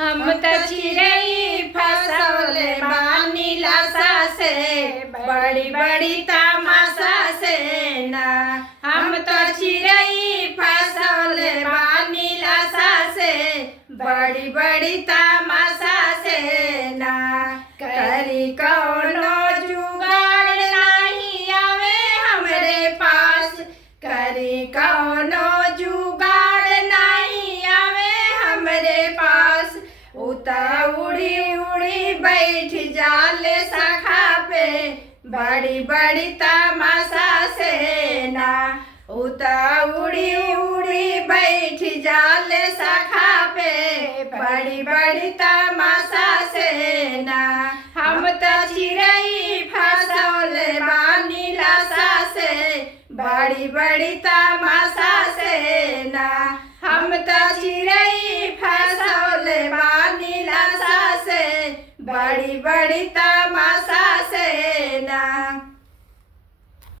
हम त चिरई फसौले बानी लाशा से, बड़ी बड़ी तमाशा से ना। हम त चिरई फसौले बानी लाशा से, बड़ी बड़ी तमाशा से ना। करी कौनो जुगाड़ नहीं आवे हमरे पास, करी कौनो जुगाड़ नहीं आवे हमरे पास। उता उड़ी उड़ी बैठ जाले शाखा पे, बड़ी बड़ी तमाशा से ना। उता उड़ी उड़ी बैठ जाले शाखा पे, बड़ी बड़ी तमाशा से ना। हम त चिरई फसौले बानी लाशा से, बड़ी बड़ी तमाशा से ना। हम त चिरई फसौले बानी लाशा से, बड़ी बड़ी तमाशा से